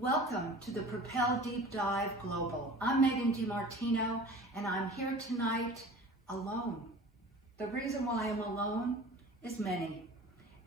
Welcome to the Propel Deep Dive Global. I'm DiMartino, and I'm here tonight alone. The reason why I'm alone is many.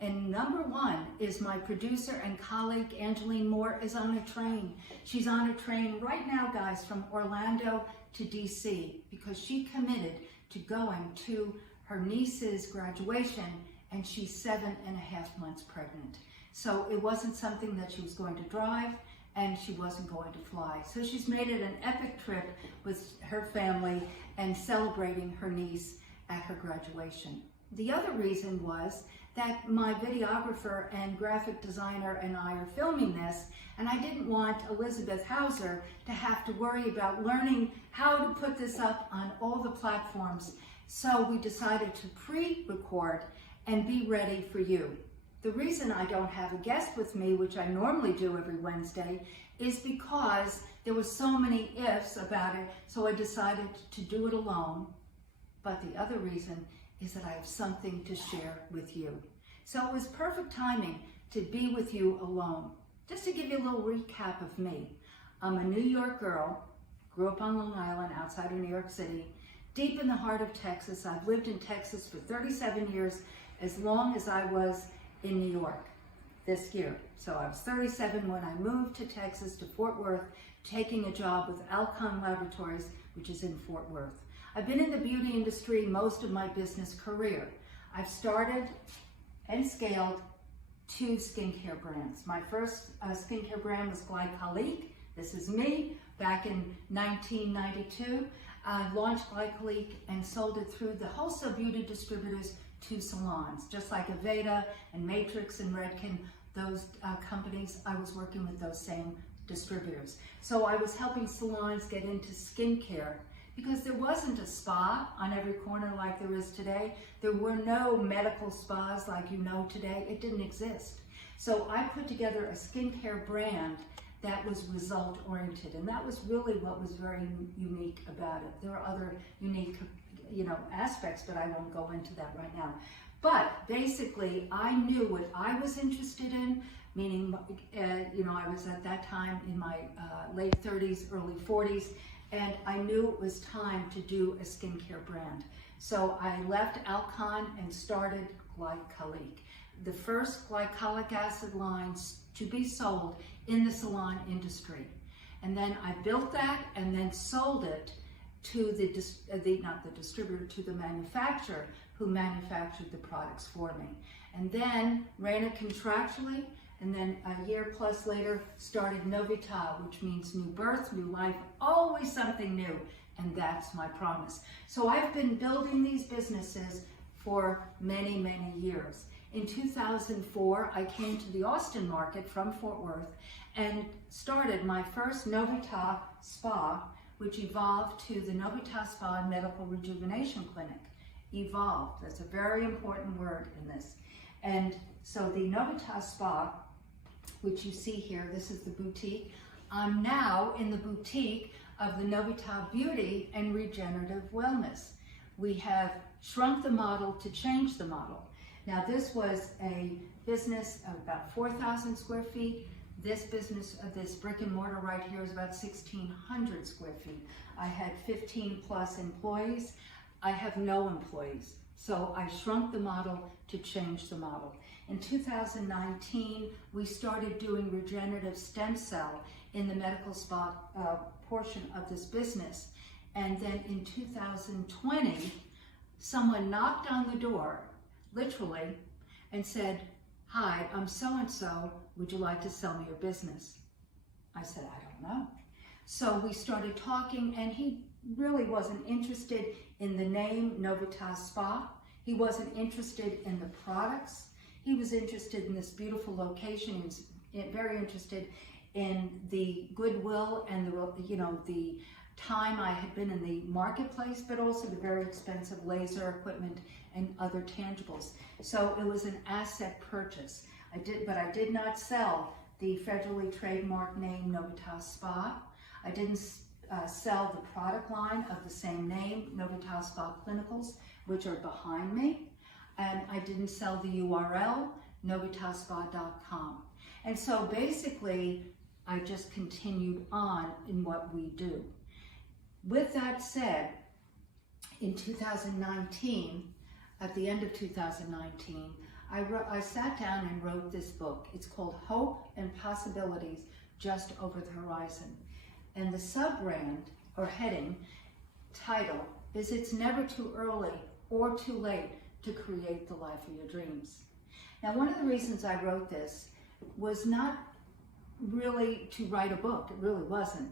And number one is my producer and colleague, Angeline Moore, is on a train. She's on a train right now, guys, from Orlando to DC, because she committed to going to her niece's graduation, and she's 7.5 months pregnant. So it wasn't something that she was going to drive, and she wasn't going to fly. So she's made it an epic trip with her family and celebrating her niece at her graduation. The other reason was that my videographer and graphic designer and I are filming this, and I didn't want Elizabeth Hauser to have to worry about learning how to put this up on all the platforms. So we decided to pre-record and be ready for you. The reason I don't have a guest with me, which I normally do every Wednesday, is because there were so many ifs about it, so I decided to do it alone. But the other reason is that I have something to share with you. So it was perfect timing to be with you alone. Just to give you a little recap of me. I'm a New York girl, grew up on Long Island outside of New York City, deep in the heart of Texas. I've lived in Texas for 37 years, as long as I was in New York this year. So I was 37 when I moved to Texas, to Fort Worth, taking a job with Alcon Laboratories, which is in Fort Worth. I've been in the beauty industry most of my business career. I've started and scaled 2 skincare brands. My first skincare brand was Glycolique. This is me, back in 1992. I launched Glycolique and sold it through the wholesale beauty distributors to salons, just like Aveda and Matrix and Redken, those companies. I was working with those same distributors. So I was helping salons get into skincare because there wasn't a spa on every corner like there is today. There were no medical spas like you know today. It didn't exist. So I put together a skincare brand that was result-oriented, and that was really what was very unique about it. There are other unique aspects, but I won't go into that right now. But basically, I knew what I was interested in, meaning, I was at that time in my late 30s, early 40s, and I knew it was time to do a skincare brand. So I left Alcon and started Glycolique, the first glycolic acid lines to be sold in the salon industry. And then I built that and then sold it to not the distributor, to the manufacturer who manufactured the products for me. And then ran it contractually, and then a year plus later started Novital, which means new birth, new life, always something new, and that's my promise. So I've been building these businesses for many, many years. In 2004, I came to the Austin market from Fort Worth and started my first Novital spa, which evolved to the Novitas Spa and Medical Rejuvenation Clinic. Evolved, that's a very important word in this. And so the Novitas Spa, which you see here, this is the boutique. I'm now in the boutique of the Novitas Beauty and Regenerative Wellness. We have shrunk the model to change the model. Now this was a business of about 4,000 square feet. This business, this brick and mortar right here is about 1,600 square feet. I had 15 plus employees. I have no employees. So I shrunk the model to change the model. In 2019, we started doing regenerative stem cell in the medical spa portion of this business. And then in 2020, someone knocked on the door, literally, and said, "Hi, I'm so-and-so, would you like to sell me your business?" I said, "I don't know." So we started talking, and he really wasn't interested in the name Novitas Spa. He wasn't interested in the products. He was interested in this beautiful location. He was very interested in the goodwill and the time I had been in the marketplace, but also the very expensive laser equipment and other tangibles. So it was an asset purchase. But I did not sell the federally trademarked name Novitas Spa. I didn't sell the product line of the same name, Novitas Spa Clinicals, which are behind me. And I didn't sell the URL, novitasspa.com. And so basically, I just continued on in what we do. With that said, in 2019, at the end of 2019, I sat down and wrote this book. It's called Hope and Possibilities Just Over the Horizon. And the sub-brand, or heading, title, is It's Never Too Early or Too Late to Create the Life of Your Dreams. Now, one of the reasons I wrote this was not really to write a book. It really wasn't.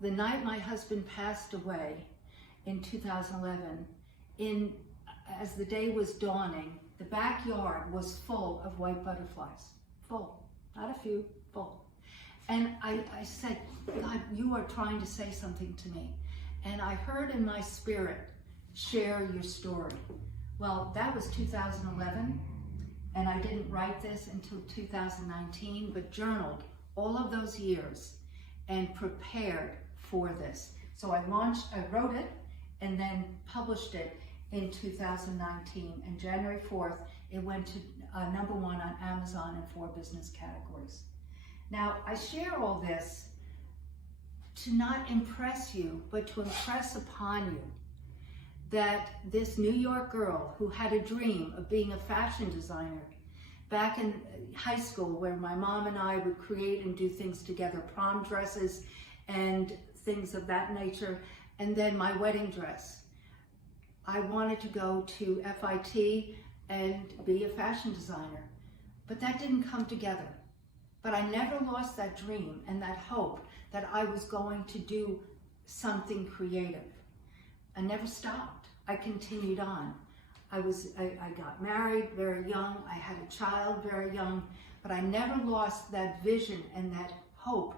The night my husband passed away in 2011, as the day was dawning, the backyard was full of white butterflies. Full. Not a few, full. And I said, God, you are trying to say something to me. And I heard in my spirit, share your story. Well, that was 2011, and I didn't write this until 2019, but journaled all of those years and prepared for this. So I wrote it and then published it in 2019, and January 4th, it went to #1 on Amazon in 4 business categories. Now, I share all this to not impress you, but to impress upon you that this New York girl who had a dream of being a fashion designer back in high school, where my mom and I would create and do things together, prom dresses and things of that nature, and then my wedding dress. I wanted to go to FIT and be a fashion designer, but that didn't come together. But I never lost that dream and that hope that I was going to do something creative. I never stopped. I continued on. I got married very young. I had a child very young, but I never lost that vision and that hope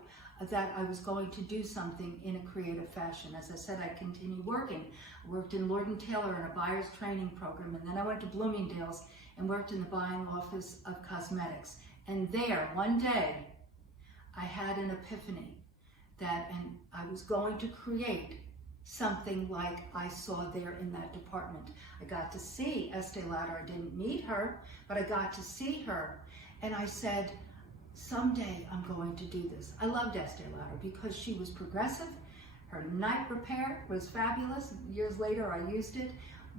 that I was going to do something in a creative fashion. As I said, I continued working. I worked in Lord & Taylor in a buyer's training program, and then I went to Bloomingdale's and worked in the buying office of cosmetics. And there, one day, I had an epiphany that I was going to create something like I saw there in that department. I got to see Estee Lauder. I didn't meet her, but I got to see her. And I said, someday I'm going to do this. I loved Estee Lauder because she was progressive. Her night repair was fabulous. Years later, I used it.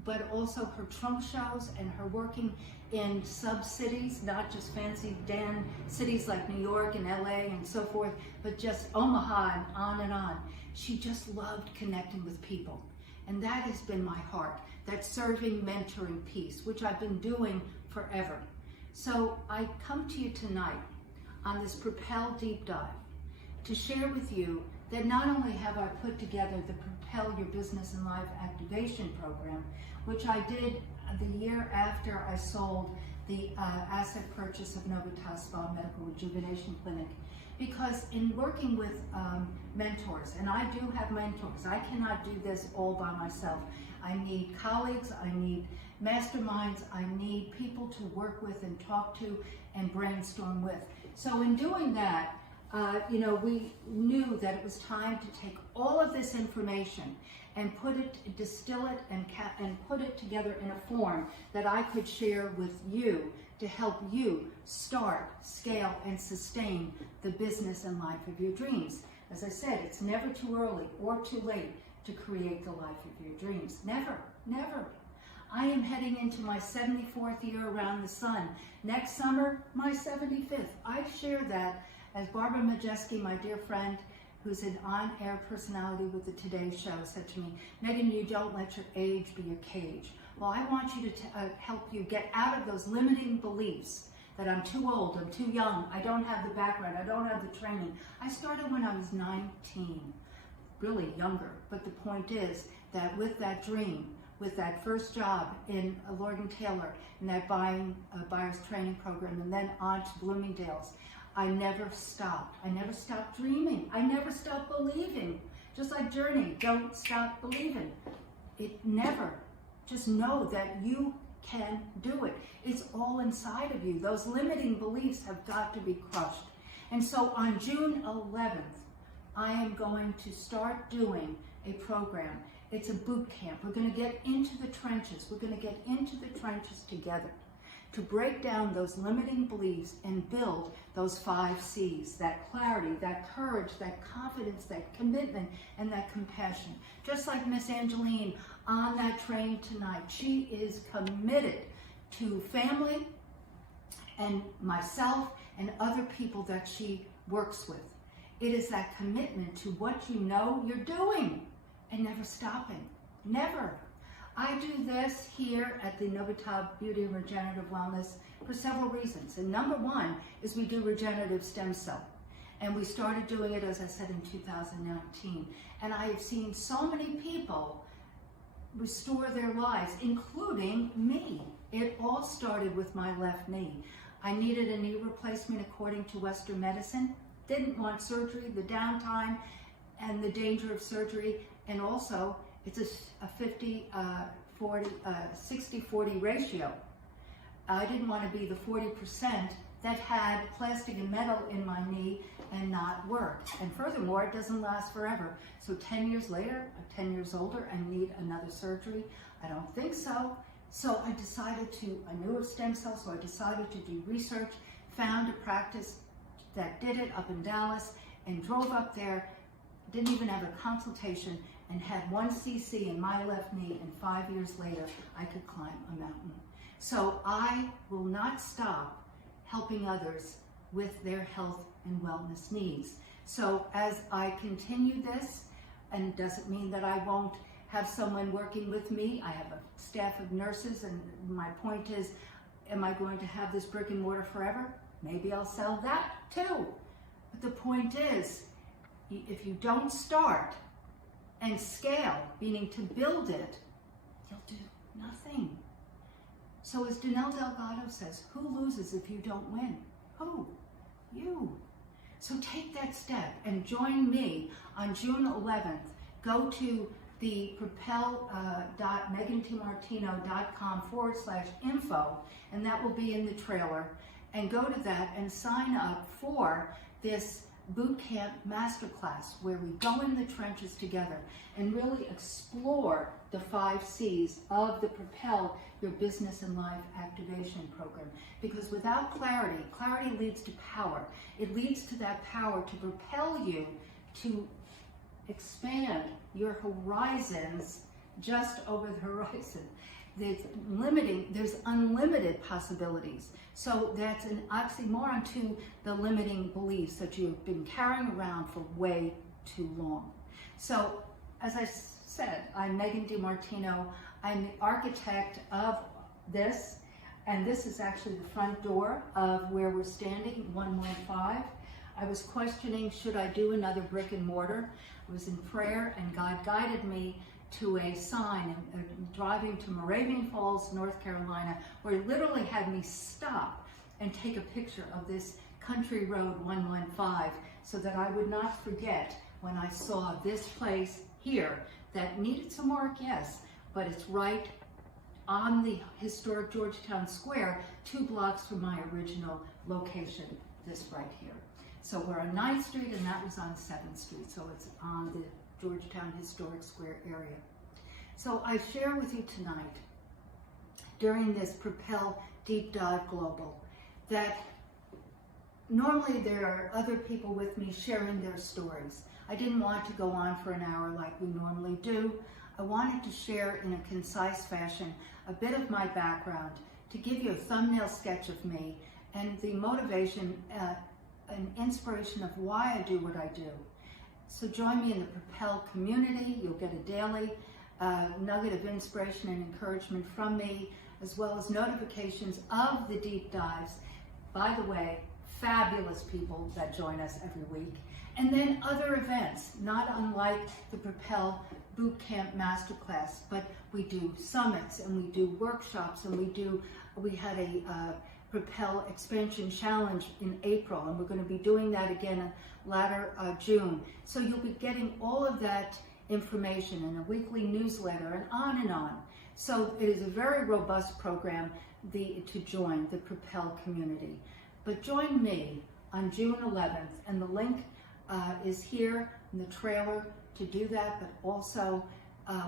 But also her trunk shows and her working in sub-cities, not just fancy Dan cities like New York and LA and so forth, but just Omaha and on and on. She just loved connecting with people. And that has been my heart, that serving, mentoring piece, which I've been doing forever. So I come to you tonight on this Propel Deep Dive to share with you that not only have I put together the Propel Your Business and Life Activation Program, which I did the year after I sold the asset purchase of Novitas Spa Medical Rejuvenation Clinic, because in working with mentors, and I do have mentors, I cannot do this all by myself. I need colleagues, I need masterminds, I need people to work with and talk to and brainstorm with. So in doing that, we knew that it was time to take all of this information and distill it and put it together in a form that I could share with you to help you start, scale, and sustain the business and life of your dreams. As I said, it's never too early or too late to create the life of your dreams. Never, never. I am heading into my 74th year around the sun. Next summer, my 75th. I share that, as Barbara Majeski, my dear friend, who's an on-air personality with the Today Show, said to me, Megan, you don't let your age be your cage. Well, I want you to help you get out of those limiting beliefs that I'm too old, I'm too young, I don't have the background, I don't have the training. I started when I was 19, really younger. But the point is that with that dream, with that first job in Lord & Taylor, in that buyer's training program, and then on to Bloomingdale's, I never stopped. I never stopped dreaming. I never stopped believing. Just like Journey, don't stop believing. It never. Just know that you can do it. It's all inside of you. Those limiting beliefs have got to be crushed. And so on June 11th, I am going to start doing a program. It's a boot camp. We're going to get into the trenches. We're going to get into the trenches together to break down those limiting beliefs and build those 5 C's, that clarity, that courage, that confidence, that commitment, and that compassion. Just like Miss Angeline on that train tonight, she is committed to family and myself and other people that she works with. It is that commitment to what you know you're doing and never stopping, never. I do this here at the Novitab Beauty and Regenerative Wellness for several reasons. And number one is we do regenerative stem cell. And we started doing it, as I said, in 2019. And I have seen so many people restore their lives, including me. It all started with my left knee. I needed a knee replacement according to Western medicine. Didn't want surgery, the downtime, and the danger of surgery, and also it's a 60-40 ratio. I didn't want to be the 40% that had plastic and metal in my knee and not work. And furthermore, it doesn't last forever. So 10 years later, I'm 10 years older, I need another surgery. I don't think so. So I knew of stem cells, so I decided to do research, found a practice that did it up in Dallas, and drove up there, didn't even have a consultation, and had 1 cc in my left knee, and 5 years later, I could climb a mountain. So I will not stop helping others with their health and wellness needs. So as I continue this, and it doesn't mean that I won't have someone working with me. I have a staff of nurses, and my point is, am I going to have this brick and mortar forever? Maybe I'll sell that too. But the point is, if you don't start and scale, meaning to build it, you'll do nothing. So as Danelle Delgado says, who loses if you don't win? Who? You. So take that step and join me on June 11th. Go to the propel.megantmartino.com/info, and that will be in the trailer. And go to that and sign up for this boot camp masterclass where we go in the trenches together and really explore the 5 C's of the Propel Your Business and Life Activation Program. Because without clarity, clarity leads to power. It leads to that power to propel you to expand your horizons just over the horizon. There's unlimited possibilities. So that's an oxymoron to the limiting beliefs that you've been carrying around for way too long. So as I said, I'm Megan DiMartino. I'm the architect of this, and this is actually the front door of where we're standing, 115. I was questioning, should I do another brick and mortar? I was in prayer, and God guided me to a sign driving to Moravian Falls, North Carolina, where he literally had me stop and take a picture of this country road 115 so that I would not forget when I saw this place here that needed some work, yes, but it's right on the historic Georgetown Square, 2 blocks from my original location, this right here. So we're on 9th Street, and that was on 7th Street, so it's on the Georgetown Historic Square area. So I share with you tonight, during this Propel Deep Dive Global, that normally there are other people with me sharing their stories. I didn't want to go on for an hour like we normally do. I wanted to share in a concise fashion a bit of my background to give you a thumbnail sketch of me and the motivation and inspiration of why I do what I do. So join me in the Propel community. You'll get a daily nugget of inspiration and encouragement from me, as well as notifications of the deep dives. By the way, fabulous people that join us every week. And then other events, not unlike the Propel Boot Camp Masterclass, but we do summits and we do workshops, and we had a Propel Expansion Challenge in April, and we're going to be doing that again in latter June. So you'll be getting all of that information in a weekly newsletter and on and on. So it is a very robust program to join the Propel community. But join me on June 11th, and the link is here in the trailer to do that, but also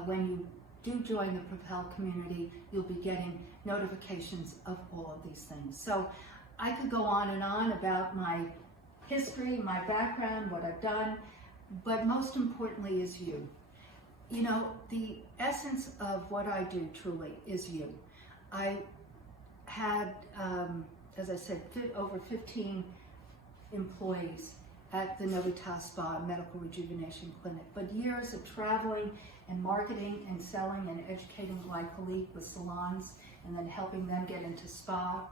when you do join the Propel community. You'll be getting notifications of all of these things. So I could go on and on about my history, my background, what I've done, but most importantly is you. You know, the essence of what I do truly is you. I had, as I said, over 15 employees at the Novitas Spa Medical Rejuvenation Clinic, but years of traveling and marketing and selling and educating my colleague with salons, and then helping them get into spa,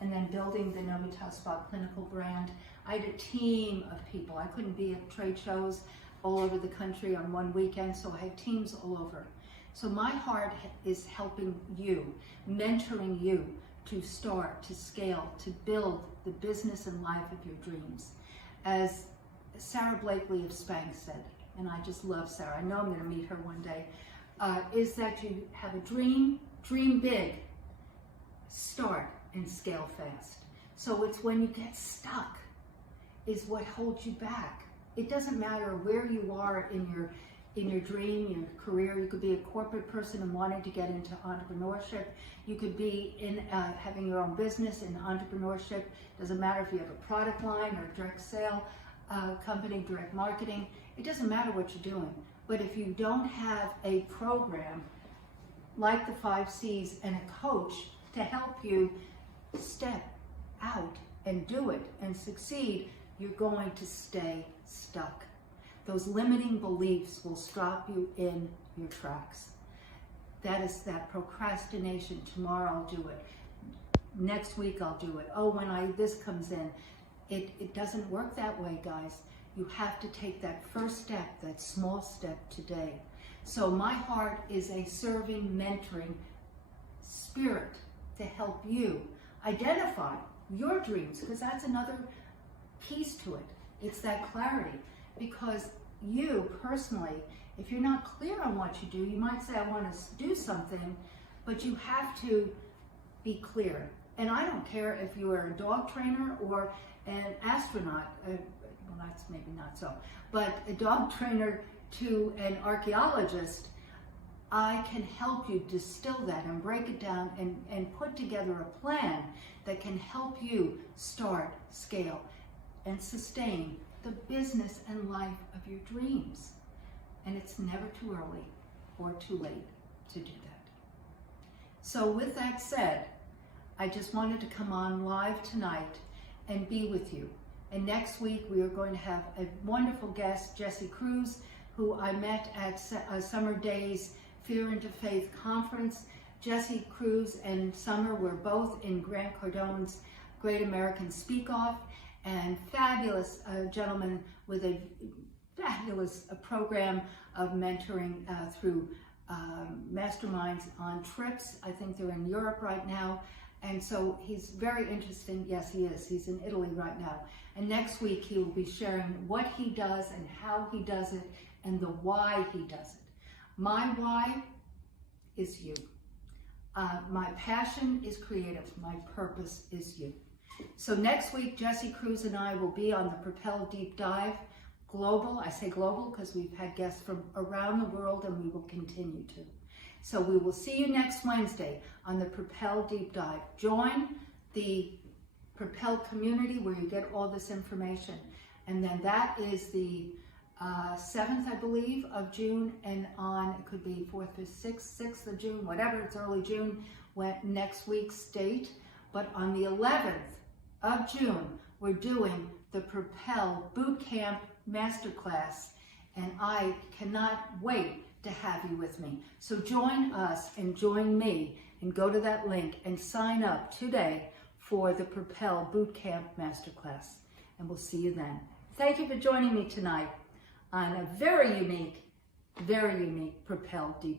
and then building the Novitas Spa clinical brand. I had a team of people. I couldn't be at trade shows all over the country on one weekend, so I had teams all over. So my heart is helping you, mentoring you to start, to scale, to build the business and life of your dreams. As Sarah Blakely of Spanx said, and I just love Sarah, I know I'm going to meet her one day, is that you have a dream, dream big, start and scale fast. So it's when you get stuck is what holds you back. It doesn't matter where you are in your dream, your career. You could be a corporate person and wanting to get into entrepreneurship. You could be in having your own business in entrepreneurship. Doesn't matter if you have a product line or a direct sale company, direct marketing. It doesn't matter what you're doing. But if you don't have a program like the 5 C's and a coach to help you step out and do it and succeed, you're going to stay stuck. Those limiting beliefs will stop you in your tracks. That is that procrastination. Tomorrow I'll do it. Next week I'll do it. Oh, when this comes in. It doesn't work that way, guys. You have to take that first step, that small step today. So my heart is a serving, mentoring spirit to help you identify your dreams, because that's another piece to it. It's that clarity. Because you personally, if you're not clear on what you do, you might say, I want to do something, but you have to be clear. And I don't care if you are a dog trainer or an astronaut, well, that's maybe not so, but a dog trainer to an archaeologist, I can help you distill that and break it down and put together a plan that can help you start, scale, and sustain the business and life of your dreams. And it's never too early or too late to do that. So with that said, I just wanted to come on live tonight and be with you. And next week we are going to have a wonderful guest, Jessie Cruz, who I met at Summer Days Fear into Faith conference. Jessie Cruz and Summer were both in Grant Cardone's Great American Speak Off, and fabulous gentleman with a fabulous program of mentoring through masterminds on trips. I think they're in Europe right now. And so he's very interesting. Yes, he is. He's in Italy right now. And next week he will be sharing what he does and how he does it and the why he does it. My why is you. My passion is creative. My purpose is you. So next week, Jessie Cruz and I will be on the Propel Deep Dive Global. I say global because we've had guests from around the world, and we will continue to. So we will see you next Wednesday on the Propel Deep Dive. Join the Propel community where you get all this information. And then that is the 7th, I believe, of June, and on, it could be 4th or 6th of June, whatever, it's early June, next week's date. But on the 11th of June, we're doing the Propel Bootcamp Masterclass, and I cannot wait to have you with me. So join us and join me and go to that link and sign up today for the Propel Bootcamp Masterclass. And we'll see you then. Thank you for joining me tonight on a very unique Propel Deep